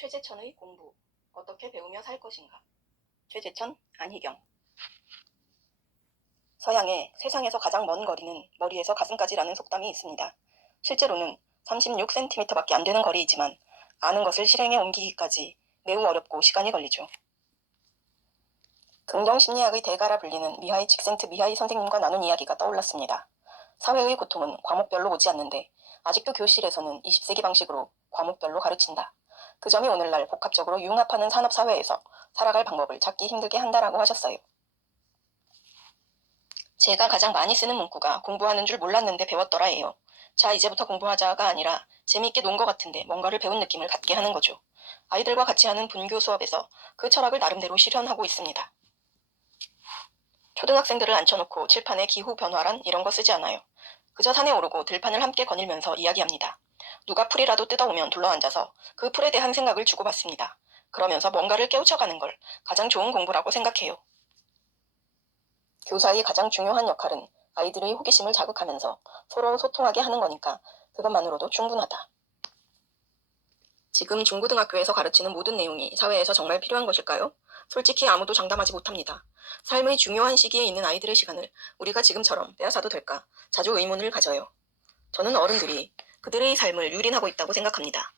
최재천의 공부, 어떻게 배우며 살 것인가. 최재천, 안희경. 서양에 세상에서 가장 먼 거리는 머리에서 가슴까지라는 속담이 있습니다. 실제로는 36cm밖에 안 되는 거리이지만 아는 것을 실행에 옮기기까지 매우 어렵고 시간이 걸리죠. 긍정심리학의 대가라 불리는 미하이 칙센트 선생님과 나눈 이야기가 떠올랐습니다. 사회의 고통은 과목별로 오지 않는데 아직도 교실에서는 20세기 방식으로 과목별로 가르친다. 그 점이 오늘날 복합적으로 융합하는 산업사회에서 살아갈 방법을 찾기 힘들게 한다라고 하셨어요. 제가 가장 많이 쓰는 문구가 공부하는 줄 몰랐는데 배웠더라예요. 자, 이제부터 공부하자가 아니라 재미있게 논 것 같은데 뭔가를 배운 느낌을 갖게 하는 거죠. 아이들과 같이 하는 분교 수업에서 그 철학을 나름대로 실현하고 있습니다. 초등학생들을 앉혀놓고 칠판에 기후 변화란 이런 거 쓰지 않아요. 그저 산에 오르고 들판을 함께 거닐면서 이야기합니다. 누가 풀이라도 뜯어오면 둘러앉아서 그 풀에 대한 생각을 주고받습니다. 그러면서 뭔가를 깨우쳐가는 걸 가장 좋은 공부라고 생각해요. 교사의 가장 중요한 역할은 아이들의 호기심을 자극하면서 서로 소통하게 하는 거니까 그것만으로도 충분하다. 지금 중고등학교에서 가르치는 모든 내용이 사회에서 정말 필요한 것일까요? 솔직히 아무도 장담하지 못합니다. 삶의 중요한 시기에 있는 아이들의 시간을 우리가 지금처럼 빼앗아도 될까? 자주 의문을 가져요. 저는 어른들이 그들의 삶을 유린하고 있다고 생각합니다.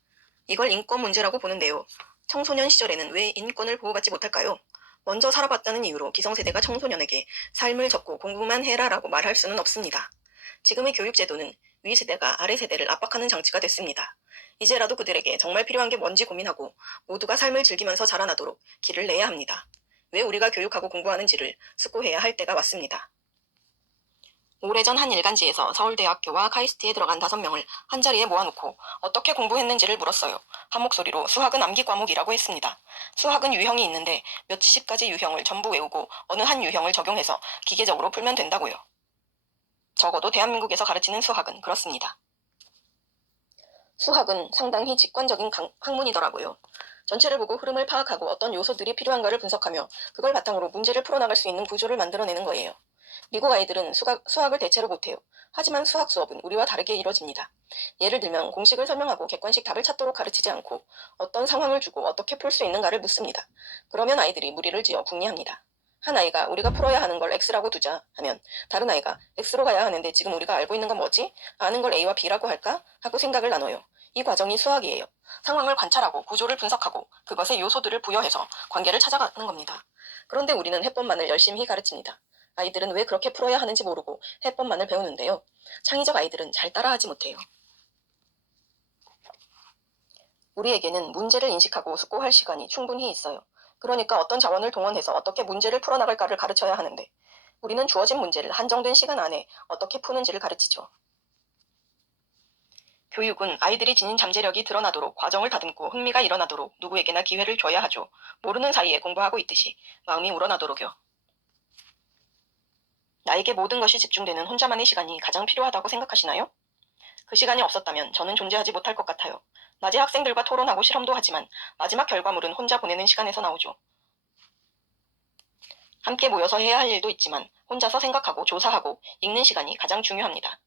이걸 인권 문제라고 보는데요. 청소년 시절에는 왜 인권을 보호받지 못할까요? 먼저 살아봤다는 이유로 기성세대가 청소년에게 삶을 접고 공부만 해라라고 말할 수는 없습니다. 지금의 교육제도는 위 세대가 아래 세대를 압박하는 장치가 됐습니다. 이제라도 그들에게 정말 필요한 게 뭔지 고민하고 모두가 삶을 즐기면서 자라나도록 길을 내야 합니다. 왜 우리가 교육하고 공부하는지를 숙고해야 할 때가 왔습니다. 오래전 한 일간지에서 서울대학교와 카이스트에 들어간 5명을 한자리에 모아놓고 어떻게 공부했는지를 물었어요. 한 목소리로 수학은 암기 과목이라고 했습니다. 수학은 유형이 있는데 몇십 가지 유형을 전부 외우고 어느 한 유형을 적용해서 기계적으로 풀면 된다고요. 적어도 대한민국에서 가르치는 수학은 그렇습니다. 수학은 상당히 직관적인 학문이더라고요. 전체를 보고 흐름을 파악하고 어떤 요소들이 필요한가를 분석하며 그걸 바탕으로 문제를 풀어나갈 수 있는 구조를 만들어내는 거예요. 미국 아이들은 수학을 대체로 못해요. 하지만 수학 수업은 우리와 다르게 이루어집니다. 예를 들면 공식을 설명하고 객관식 답을 찾도록 가르치지 않고 어떤 상황을 주고 어떻게 풀 수 있는가를 묻습니다. 그러면 아이들이 무리를 지어 궁리합니다. 한 아이가 우리가 풀어야 하는 걸 X라고 두자 하면 다른 아이가 X로 가야 하는데 지금 우리가 알고 있는 건 뭐지? 아는 걸 A와 B라고 할까? 하고 생각을 나눠요. 이 과정이 수학이에요. 상황을 관찰하고 구조를 분석하고 그것에 요소들을 부여해서 관계를 찾아가는 겁니다. 그런데 우리는 해법만을 열심히 가르칩니다. 아이들은 왜 그렇게 풀어야 하는지 모르고 해법만을 배우는데요. 창의적 아이들은 잘 따라하지 못해요. 우리에게는 문제를 인식하고 숙고할 시간이 충분히 있어요. 그러니까 어떤 자원을 동원해서 어떻게 문제를 풀어나갈까를 가르쳐야 하는데 우리는 주어진 문제를 한정된 시간 안에 어떻게 푸는지를 가르치죠. 교육은 아이들이 지닌 잠재력이 드러나도록 과정을 다듬고 흥미가 일어나도록 누구에게나 기회를 줘야 하죠. 모르는 사이에 공부하고 있듯이 마음이 우러나도록요. 나에게 모든 것이 집중되는 혼자만의 시간이 가장 필요하다고 생각하시나요? 그 시간이 없었다면 저는 존재하지 못할 것 같아요. 낮에 학생들과 토론하고 실험도 하지만 마지막 결과물은 혼자 보내는 시간에서 나오죠. 함께 모여서 해야 할 일도 있지만 혼자서 생각하고 조사하고 읽는 시간이 가장 중요합니다.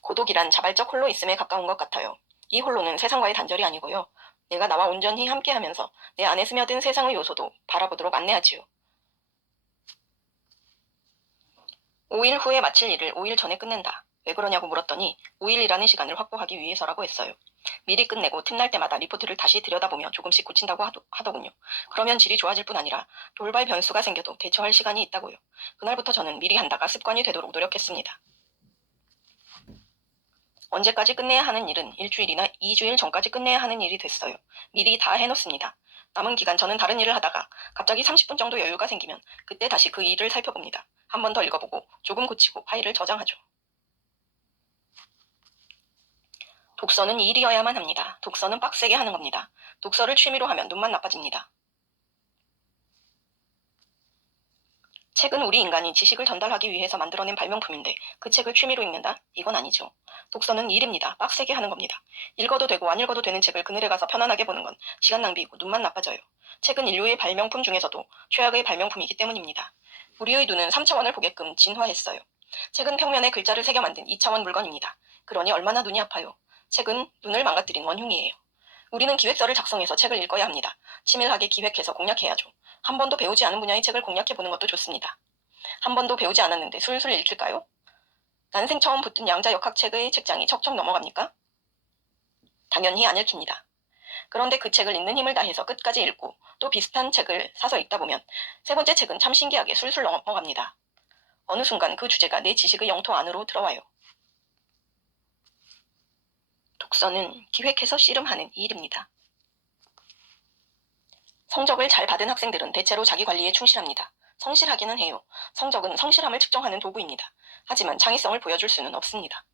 고독이란 자발적 홀로 있음에 가까운 것 같아요. 이 홀로는 세상과의 단절이 아니고요. 내가 나와 온전히 함께하면서 내 안에 스며든 세상의 요소도 바라보도록 안내하지요. 5일 후에 마칠 일을 5일 전에 끝낸다. 왜 그러냐고 물었더니 5일이라는 시간을 확보하기 위해서라고 했어요. 미리 끝내고 틈날 때마다 리포트를 다시 들여다보며 조금씩 고친다고 하더군요. 그러면 질이 좋아질 뿐 아니라 돌발 변수가 생겨도 대처할 시간이 있다고요. 그날부터 저는 미리 한다가 습관이 되도록 노력했습니다. 언제까지 끝내야 하는 일은 일주일이나 2주일 전까지 끝내야 하는 일이 됐어요. 미리 다 해놓습니다. 남은 기간 저는 다른 일을 하다가 갑자기 30분 정도 여유가 생기면 그때 다시 그 일을 살펴봅니다. 한 번 더 읽어보고 조금 고치고 파일을 저장하죠. 독서는 일이어야만 합니다. 독서는 빡세게 하는 겁니다. 독서를 취미로 하면 눈만 나빠집니다. 책은 우리 인간이 지식을 전달하기 위해서 만들어낸 발명품인데 그 책을 취미로 읽는다? 이건 아니죠. 독서는 일입니다. 빡세게 하는 겁니다. 읽어도 되고 안 읽어도 되는 책을 그늘에 가서 편안하게 보는 건 시간 낭비이고 눈만 나빠져요. 책은 인류의 발명품 중에서도 최악의 발명품이기 때문입니다. 우리의 눈은 3차원을 보게끔 진화했어요. 책은 평면에 글자를 새겨 만든 2차원 물건입니다. 그러니 얼마나 눈이 아파요. 책은 눈을 망가뜨린 원흉이에요. 우리는 기획서를 작성해서 책을 읽어야 합니다. 치밀하게 기획해서 공략해야죠. 한 번도 배우지 않은 분야의 책을 공략해보는 것도 좋습니다. 한 번도 배우지 않았는데 술술 읽힐까요? 난생 처음 붙은 양자역학책의 책장이 척척 넘어갑니까? 당연히 안 읽힙니다. 그런데 그 책을 읽는 힘을 다해서 끝까지 읽고 또 비슷한 책을 사서 읽다 보면 세 번째 책은 참 신기하게 술술 넘어갑니다. 어느 순간 그 주제가 내 지식의 영토 안으로 들어와요. 독서는 기획해서 씨름하는 일입니다. 성적을 잘 받은 학생들은 대체로 자기 관리에 충실합니다. 성실하기는 해요. 성적은 성실함을 측정하는 도구입니다. 하지만 창의성을 보여줄 수는 없습니다.